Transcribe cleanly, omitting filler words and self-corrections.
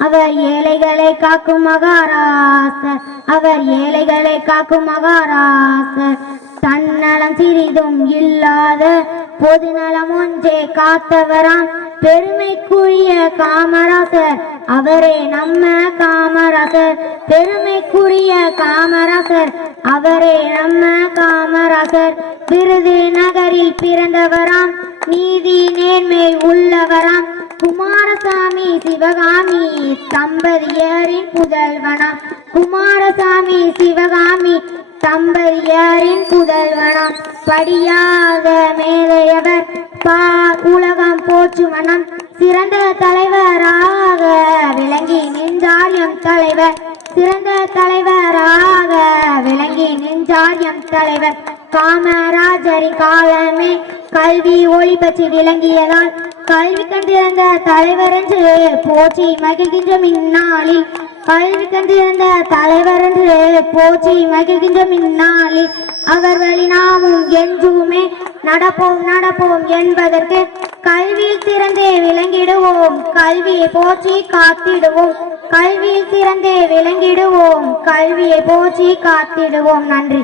அவர் ஏழைகளை காக்கும் மகாராசர், அவர் ஏழைகளை காக்கும் மகாராசர். தன்னலம் சிறிதும் இல்லாத பொதுநலம் ஒன்றே காத்தவராம் பெருமைக்குரிய காமராசர், அவரே நம்ம காமராசர். பெருமைக்குரிய காமராசர், அவரே நம்ம காமராசர். விருதுநகரில் பிறந்தவராம் நீதி நேர்மை உள்ளவராம் குமாரசாமி சிவகாமி தம்பதியரின் புதல்வனாம். குமாரசாமி சிவகாமி தம்பதியரின் புதல்வனாம். படியாத மேதையவர் உலகம் போற்றும் மனம் சிறந்த தலைவராக விளங்கி நின்றார் எம் தலைவர். சிறந்த தலைவராக விளங்கி நின்றார் எம் தலைவர். காமராஜரின் காலமே கல்வி ஒளி பற்றி விளங்கியதால் கல்வி கண்டிருந்த தலைவர் என்று போற்றி மகிழ்கின்ற இந்நாளில், கல்வி கண்டிருந்த தலைவர் என்று போற்றி மகிழ்கின்ற இந்நாளில் அவர் வழி நாமும் என்றுமே நடப்போம் நடப்போம் என்பதற்கு கல்வியில் சிறந்தே விளங்கிடுவோம், கல்வியை போற்றி காத்திடுவோம். கல்வியில் சிறந்தே விளங்கிடுவோம், கல்வியை போற்றி காத்திடுவோம். நன்றி.